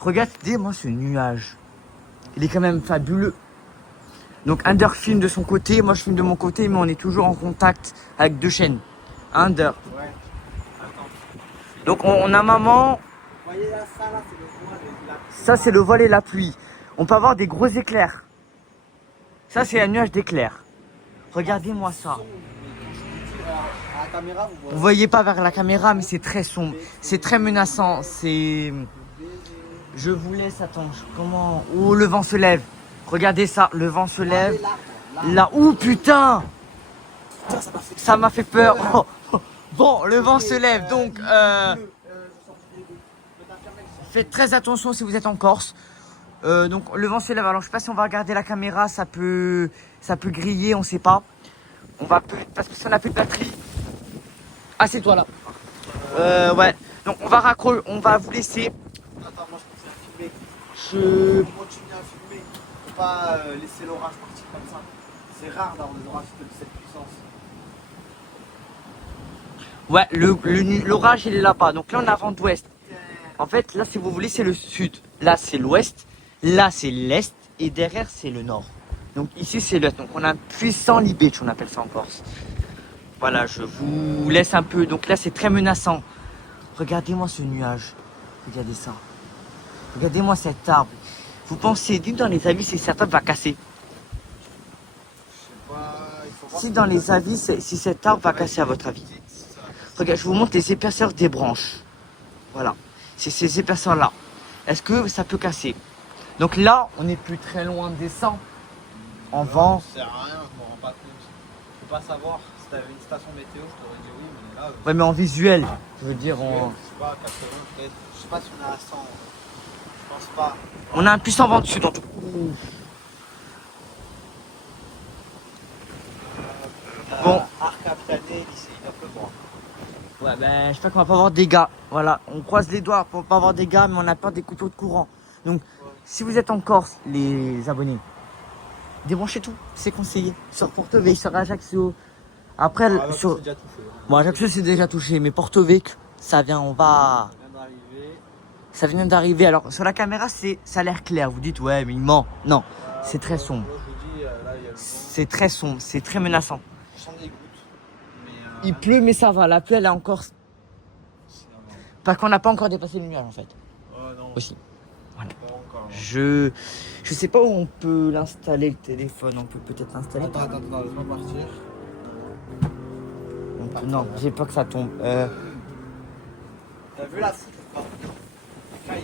Regardez-moi ce nuage. Il est quand même fabuleux. Donc Under filme de son côté, moi je filme de mon côté, mais on est toujours en contact avec deux chaînes. Under. Ouais. Donc on a maman. Vous voyez là, ça là, c'est le voile et la... Ça c'est le vol et la pluie. On peut avoir des gros éclairs. Ça c'est un nuage d'éclairs. Regardez-moi ça. À la caméra, Vous voyez pas vers la caméra, mais c'est très sombre. C'est très menaçant. C'est... Je vous laisse, attends, comment... Oh, le vent se lève. Regardez ça, le vent se lève. Là, ouh, putain. Ça m'a fait peur. Oh, oh. Bon, le vent se lève, donc... Faites très attention si vous êtes en Corse. Donc, le vent se lève. Alors, je sais pas si on va regarder la caméra, ça peut griller, on sait pas. On va plus... Parce que si on n'a plus de batterie... Ah, c'est toi, là. Ouais. Donc, on va vous laisser. Attends, moi je continue à filmer. Je... On continue à filmer. Faut pas laisser l'orage partir comme ça. C'est rare d'avoir des orages de cette puissance. Ouais, l'orage il est là-bas. Donc là on a vent d'ouest. En fait, là si vous voulez, c'est le sud. Là c'est l'ouest. Là c'est l'est. Et derrière c'est le nord. Donc ici c'est l'ouest. Donc on a un puissant Libetch, on appelle ça en Corse. Voilà, je vous laisse un peu. Donc là c'est très menaçant. Regardez-moi ce nuage. Regardez ça. Regardez-moi cet arbre. Vous pensez, dites dans les avis si cet arbre va casser. Si dans les avis, si cet arbre va casser à votre avis. Regarde, je vous montre les épaisseurs des branches. Voilà. C'est ces épaisseurs-là. Est-ce que ça peut casser? Donc là, on n'est plus très loin des 100. En vent. Ça sert à rien, je m'en rends pas compte. Je peux pas savoir. Si t'avais une station météo, je t'aurais dit oui, mais là. Ouais, mais en visuel. Je veux dire, Je sais pas, 80 peut-être. Je sais pas si on est à 100. Je pense pas. on a un puissant vent dessus dans tout. Bon. Arc après année, lycée, il va pleuvoir. Ouais, ben, j'espère qu'on va pas avoir de dégâts. Voilà, on croise les doigts pour pas avoir de dégâts, mais on a peur des couteaux de courant. Donc, si vous êtes en Corse, les abonnés, débranchez tout, c'est conseillé. Sur Porto-Vecchio, sur Ajaccio. Après, sur... déjà touché. Bon, Ajaccio c'est déjà touché, mais Porto-Vecchio, ça vient, on va... Ça vient d'arriver. Ça vient d'arriver. Alors, sur la caméra, ça a l'air clair. Vous dites, ouais, mais il ment. Non, c'est très sombre. Moi, je vous dis, là, il y a le vent. C'est très sombre, c'est très menaçant. Je sens des gouttes. Mais, Il pleut, mais ça va. La pluie, elle est encore... c'est normal. Parce qu'on n'a pas encore dépassé le nuage, en fait. Oh non. Aussi. Voilà. Pas encore. Je sais pas où on peut l'installer, le téléphone. On peut peut-être l'installer. Attends, laisse-moi partir. Non, j'ai peur que ça tombe. T'as vu la foudre ou pas?